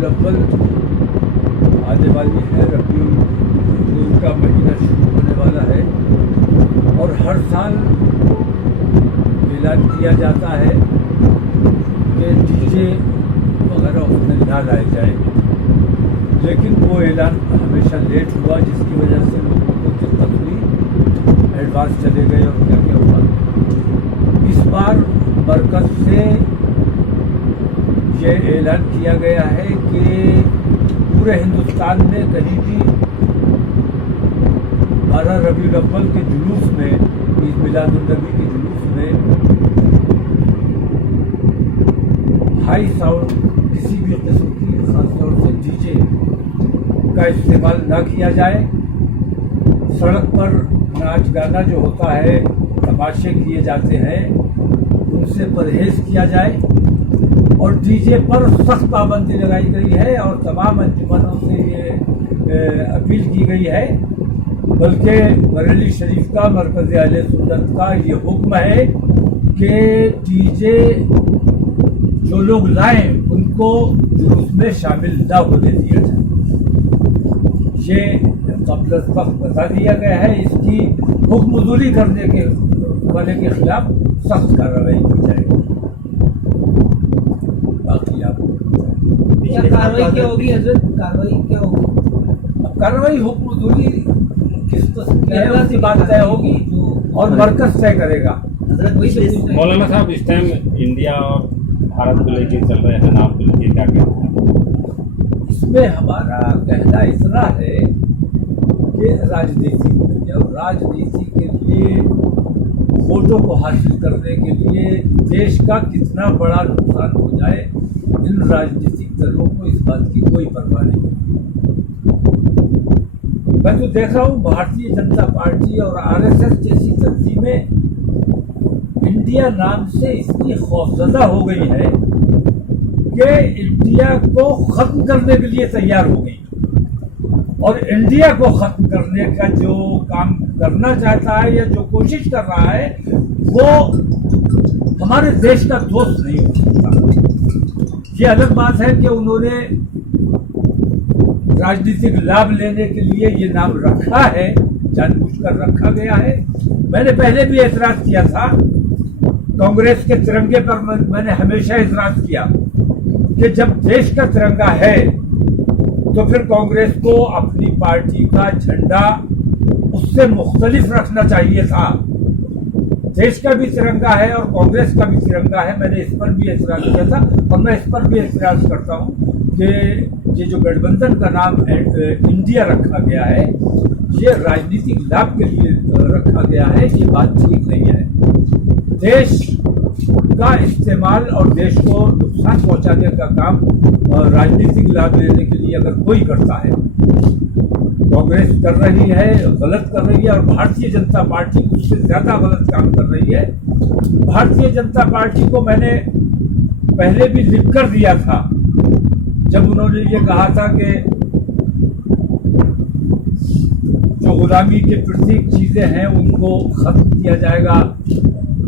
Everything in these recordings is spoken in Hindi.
रबीउल अव्वल आने वाली है, रबीउल का महीना शुरू होने वाला है और हर साल ऐलान किया जाता है कि डीजे वगैरह उसमें ना लाए जाएंगे, लेकिन वो ऐलान हमेशा लेट हुआ, जिसकी वजह से लोगों को दिक्कत हुई, एडवांस चले गए और क्या क्या हुआ। इस बार मरकज से ये ऐलान किया गया है कि पूरे हिंदुस्तान में कहीं भी 12 रबीउल अव्वल के जुलूस में, ईद मिलादुन्नबी के जुलूस में हाई साउंड किसी भी किस्म की, खासतौर से डीजे का इस्तेमाल न किया जाए। सड़क पर नाच गाना जो होता है, तमाशे किए जाते हैं, उनसे परहेज किया जाए और डीजे पर सख्त पाबंदी लगाई गई है और तमाम अंजुमनों से ये अपील की गई है। बल्कि बरेली शरीफ का मरकज़ अहले सुन्नत का ये हुक्म है कि डीजे जो लोग लाएं उनको जुलूस में शामिल न होने दिया जाए। ये कब्ल वक्त बता दिया गया है। इसकी हुक्मदुरी करने के वाले के खिलाफ सख्त कार्रवाई की जाएगी। बाकी आप कार्रवाई क्या होगी हजरत? कार्रवाई क्या होगी? अब कार्रवाई हुक्मदुरी किस तरह की बात तय होगी और मरकज तय करेगा। मौलाना साहब, इस टाइम इंडिया और भारत को लेके चल रहे हैं, नाम को लेके क्या कहते हैं? इसमें हमारा कहना इतना है कि राजनीति और राजनीति के लिए वोटों को हासिल करने के लिए देश का कितना बड़ा नुकसान हो जाए, इन राजनीतिक दलों को इस बात की कोई परवाह नहीं। मैं तो देख रहा हूँ भारतीय जनता पार्टी और आरएसएस जैसी तंजीमें इंडिया नाम से इतनी खौफजदा हो गई है कि इंडिया को खत्म करने के लिए तैयार हो गई और इंडिया को खत्म करने का जो काम करना चाहता है या जो कोशिश कर रहा है वो हमारे देश का दोस्त नहीं हो सकता। ये अलग बात है कि उन्होंने राजनीतिक लाभ लेने के लिए ये नाम रखा है, जानबूझकर रखा गया है। मैंने पहले भी एतराज किया था, कांग्रेस के तिरंगे पर मैंने हमेशा एतराज किया कि जब देश का तिरंगा है तो फिर कांग्रेस को अपनी पार्टी का झंडा उससे मुख्तलिफ रखना चाहिए था। देश का भी तिरंगा है और कांग्रेस का भी तिरंगा है। मैंने इस पर भी एतराज किया था और मैं इस पर भी एतराज करता हूँ कि ये जो गठबंधन का नाम इंडिया रखा गया है, ये राजनीतिक लाभ के लिए रखा गया है। ये बात ठीक नहीं है। देश का इस्तेमाल और देश को नुकसान पहुंचाने का काम राजनीतिक लाभ लेने के लिए अगर कोई करता है, कांग्रेस कर रही है, गलत कर रही है और भारतीय जनता पार्टी उससे ज्यादा गलत काम कर रही है। भारतीय जनता पार्टी को मैंने पहले भी लिख कर दिया था जब उन्होंने ये कहा था कि जो गुलामी के प्रतीक चीजें हैं उनको खत्म किया जाएगा।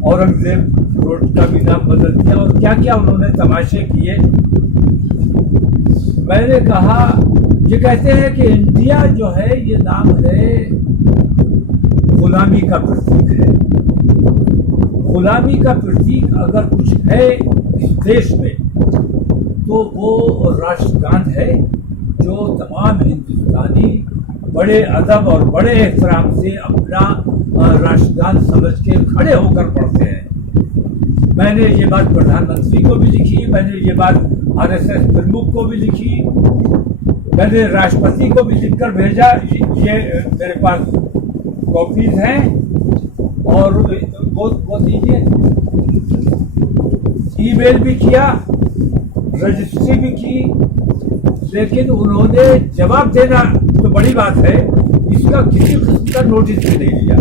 औरंगजेब रोड का भी नाम बदल दिया और क्या क्या उन्होंने तमाशे किए। मैंने कहा, ये कहते हैं कि इंडिया जो है ये नाम है गुलामी का प्रतीक है। गुलामी का प्रतीक अगर कुछ है इस देश में तो वो राष्ट्रगान है, जो तमाम हिंदुस्तानी बड़े अदब और बड़े एहतराम से अपना राष्ट्रगान समझ के खड़े होकर पढ़ते हैं। मैंने ये बात प्रधानमंत्री को भी लिखी, मैंने ये बात आरएसएस प्रमुख को भी लिखी, मैंने राष्ट्रपति को भी लिखकर भेजा। ये मेरे पास कॉपीज हैं और वो दीजिए, ईमेल भी किया, रजिस्ट्री भी की, लेकिन उन्होंने जवाब देना तो बड़ी बात है, इसका किसी किस्म का नोटिस भी नहीं लिया।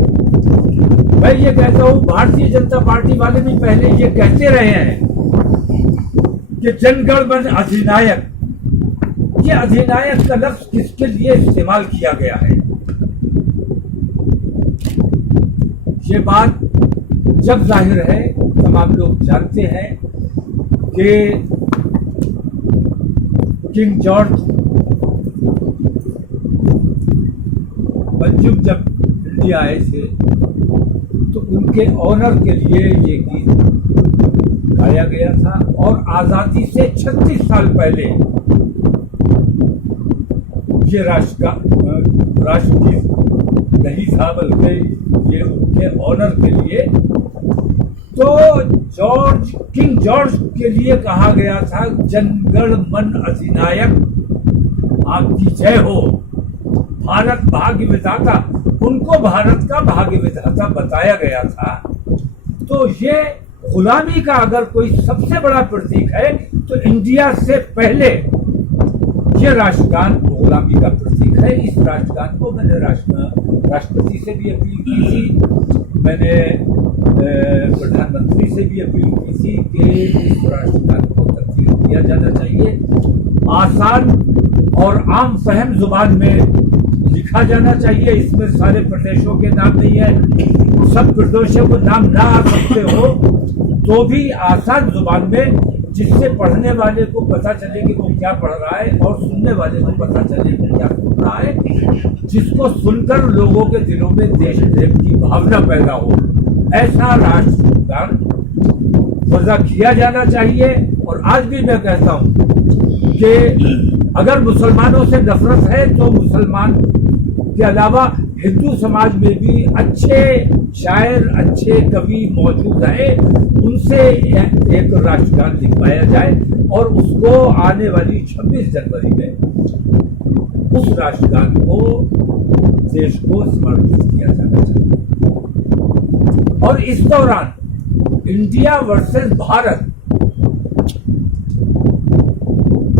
मैं ये कहता हूँ भारतीय जनता पार्टी वाले भी पहले ये कहते रहे हैं कि जनगण मन अधिनायक, ये अधिनायक का लफ्ज किसके लिए इस्तेमाल किया गया है? ये बात जब जाहिर है, तमाम लोग जानते हैं कि किंग जॉर्ज पंचम जब इंडिया आए थे तो उनके ऑनर के लिए ये गीत गाया गया था। और आजादी से 36 साल पहले ये राष्ट्रगीत नहीं था, बल्कि ये उनके ऑनर के लिए। तो किंग जॉर्ज के लिए कहा गया था, जनगण मन अधिनायक आपकी जय हो, भारत भाग्य विधाता। उनको भारत का भाग्य विधाता बताया गया था। तो ये गुलामी का अगर कोई सबसे बड़ा प्रतीक है तो इंडिया से पहले ये राष्ट्रगान गुलामी का प्रतीक है। इस राष्ट्रगान को मैंने राष्ट्रपति से भी अपील की थी, मैंने प्रधानमंत्री से भी अपील की थी कि इस राष्ट्रगान को तब्दील किया जाना चाहिए, आसान और आम फहम जुबान में लिखा जाना चाहिए। इसमें सारे प्रदेशों के नाम नहीं है, सब प्रदेशों को नाम ना आ सकते हो तो भी आसान जुबान में, जिससे पढ़ने वाले को पता चले कि वो क्या पढ़ रहा है और सुनने वाले को पता चले कि क्या सुन रहा है, जिसको सुनकर लोगों के दिलों में देश प्रेम की भावना पैदा हो, ऐसा राष्ट्रगान वज़ा किया जाना चाहिए। और आज भी मैं कहता हूँ कि अगर मुसलमानों से नफरत है तो मुसलमान के अलावा हिंदू समाज में भी अच्छे शायर, अच्छे कवि मौजूद हैं, उनसे एक राष्ट्रगान लिखवाया जाए और उसको आने वाली 26 जनवरी में उस राष्ट्रगान को देश को समर्पित किया जाना चाहिए। और इस दौरान इंडिया वर्सेस भारत,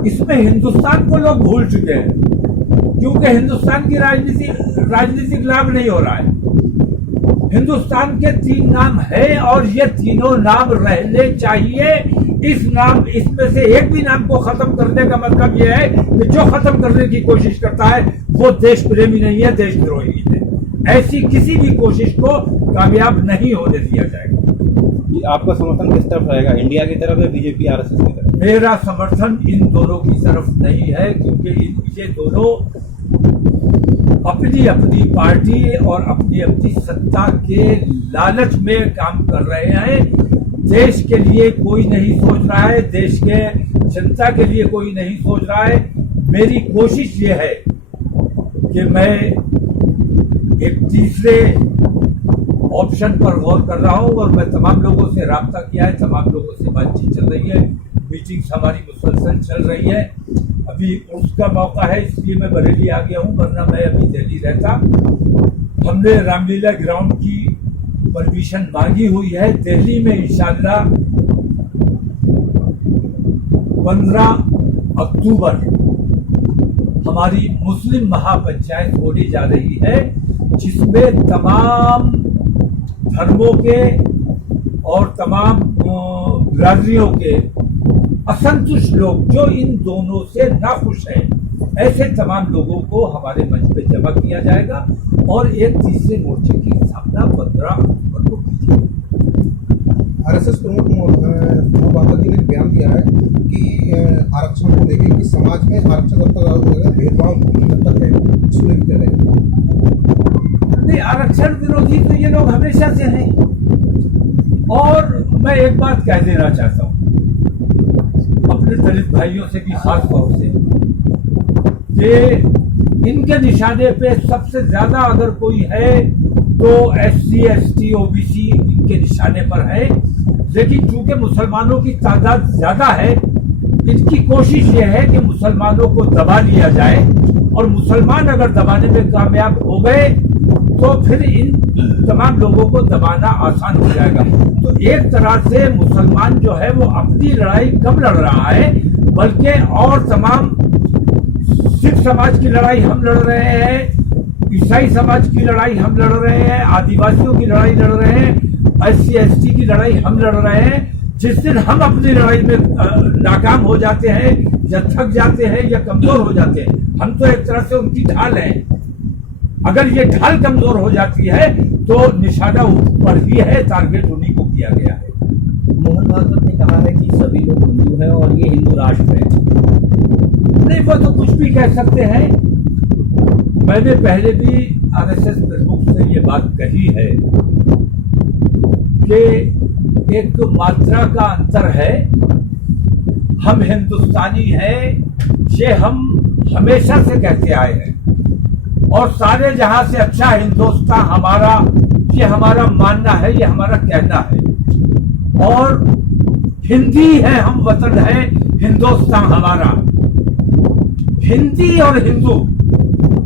इसमें हिंदुस्तान को लोग भूल चुके हैं, क्योंकि हिंदुस्तान की राजनीतिक लाभ नहीं हो रहा है। हिंदुस्तान के 3 नाम है और ये तीनों नाम रहने चाहिए। इसमें से एक भी नाम को खत्म करने का मतलब यह है कि जो खत्म करने की कोशिश करता है वो देश प्रेमी नहीं है, देशद्रोही है। ऐसी किसी भी कोशिश को कामयाब नहीं होने दिया जाएगा। आपका समर्थन किस तरफ रहेगा, इंडिया की तरफ या बीजेपी आरएसएस की तरफ? मेरा समर्थन इन दोनों की तरफ नहीं है, क्योंकि ये दोनों अपनी अपनी पार्टी और अपनी अपनी सत्ता के लालच में काम कर रहे हैं। देश के लिए कोई नहीं सोच रहा है, देश के जनता के लिए कोई नहीं सोच रहा है। मेरी कोशिश ये है कि मैं एक तीसरे ऑप्शन पर गौर कर रहा हूं और मैं तमाम लोगों से राब्ता किया है, तमाम लोगों से बातचीत चल रही है, मीटिंग्स हमारी मुसलसल चल रही है। अभी उसका मौका है इसलिए मैं बरेली आ गया हूं, वरना मैं अभी दिल्ली रहता। हमने रामलीला ग्राउंड की परमिशन मांगी हुई है। दिल्ली में इंशाअल्लाह 15 अक्टूबर हमारी मुस्लिम महापंचायत होने जा रही है, जिसमें तमाम धर्मों के और तमाम बिरादरियों के असंतुष्ट लोग जो इन दोनों से नाखुश हैं, ऐसे तमाम लोगों को हमारे मंच पे जमा किया जाएगा और एक तीसरे मोर्चे की स्थापना 15 अक्टूबर को की जाएगी। आरएसएस प्रमुख मोहन भागवत जी ने बयान दिया है कि आरक्षण को लेकर कि समाज में आरक्षण भेदभाव तक है, उसको लेकर नहीं, आरक्षण विरोधी तो ये लोग हमेशा से हैं। और मैं एक बात कह देना चाहता हूँ अपने दलित भाइयों से भी, खास तौर से, कि इनके निशाने पे सबसे ज्यादा अगर कोई है तो SC ST OBC इनके निशाने पर है। लेकिन चूंकि मुसलमानों की तादाद ज्यादा है, इनकी कोशिश ये है कि मुसलमानों को दबा लिया जाए, और मुसलमान अगर दबाने में कामयाब हो गए तो फिर इन तमाम लोगों को दबाना आसान हो जाएगा। तो एक तरह से मुसलमान जो है वो अपनी लड़ाई कम लड़ रहा है, बल्कि और तमाम सिख समाज की लड़ाई हम लड़ रहे हैं, ईसाई समाज की लड़ाई हम लड़ रहे हैं, आदिवासियों की लड़ाई लड़ रहे हैं, SC ST की लड़ाई हम लड़ रहे हैं। जिस दिन हम अपनी लड़ाई में नाकाम हो जाते हैं या थक जाते हैं या कमजोर हो जाते हैं, हम तो एक तरह से उनकी ढाल है। अगर ये ढाल कमजोर हो जाती है तो निशाना ऊपर ही है, टारगेट उन्हीं को किया गया है। मोहन भागवत ने कहा है कि सभी लोग हिंदू हैं और ये हिंदू राष्ट्र है। नहीं, वो तो कुछ भी कह सकते हैं। मैंने पहले भी आरएसएस प्रमुख से ये बात कही है कि एक मात्रा का अंतर है। हम हिंदुस्तानी हैं, ये हम हमेशा से कहते आए हैं, और सारे जहां से अच्छा हिंदुस्तान हमारा, ये हमारा मानना है, ये हमारा कहना है। और हिंदी है, हम वतन है, हिंदुस्तान हमारा। हिंदी और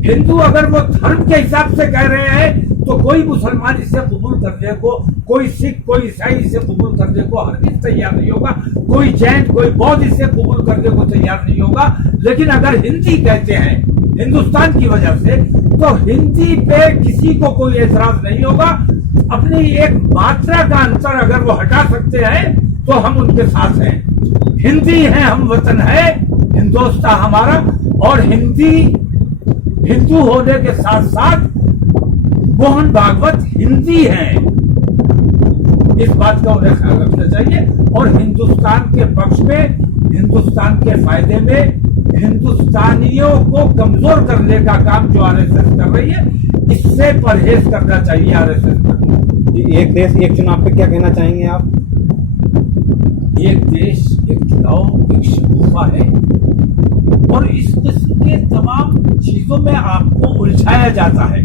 हिंदू अगर वो धर्म के हिसाब से कह रहे हैं तो कोई मुसलमान इसे कबूल करने को, कोई सिख, कोई ईसाई इसे कबूल करने को हरगिज़ तैयार नहीं होगा, कोई जैन, कोई बौद्ध इसे कबूल करने को तैयार नहीं होगा। लेकिन अगर हिंदी कहते हैं हिंदुस्तान की वजह से, तो हिंदी पे किसी को कोई एतराज नहीं होगा। अपनी एक मात्रा का अंतर अगर वो हटा सकते हैं तो हम उनके साथ हैं। हिंदी है, हम वतन है, हिंदुस्तान हमारा। और हिंदू होने के साथ साथ मोहन भागवत हिंदी हैं, इस बात का उन्हें ख्याल रखना चाहिए। और हिंदुस्तान के पक्ष में, हिंदुस्तान के फायदे में, हिंदुस्तानियों को कमजोर करने का काम जो आरएसएस कर रही है, इससे परहेज करना चाहिए आरएसएस को। एक देश एक चुनाव पे क्या कहना चाहेंगे आप? एक देश एक चुनाव एक शगुफा है, और इस किस्म के तमाम चीजों में आपको उलझाया जाता है।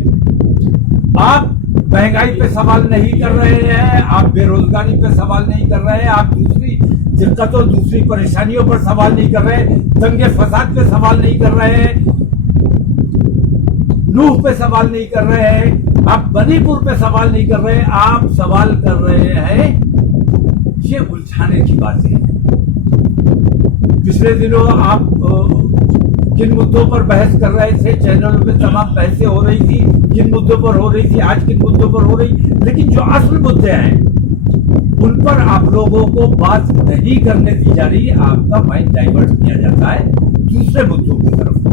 आप महंगाई पे सवाल नहीं कर रहे हैं, आप बेरोजगारी पे सवाल नहीं कर रहे हैं, आप दूसरी दिक्कतों, दूसरी परेशानियों पर सवाल नहीं कर रहे, दंगे फसाद पे सवाल नहीं कर रहे हैं, नूह पे सवाल नहीं कर रहे हैं, आप मणिपुर पे सवाल नहीं कर रहे हैं। आप सवाल कर रहे हैं ये उलझाने की बातें हैं। पिछले दिनों आप किन मुद्दों पर बहस कर रहे थे, चैनलों में तमाम बहसें हो रही थी, किन मुद्दों पर हो रही थी, आज किन मुद्दों पर हो रही, लेकिन जो असल मुद्दे हैं उन पर आप लोगों को बात नहीं करने दी जा रही है। आपका माइंड डाइवर्ट किया जाता है दूसरे मुद्दों की तरफ।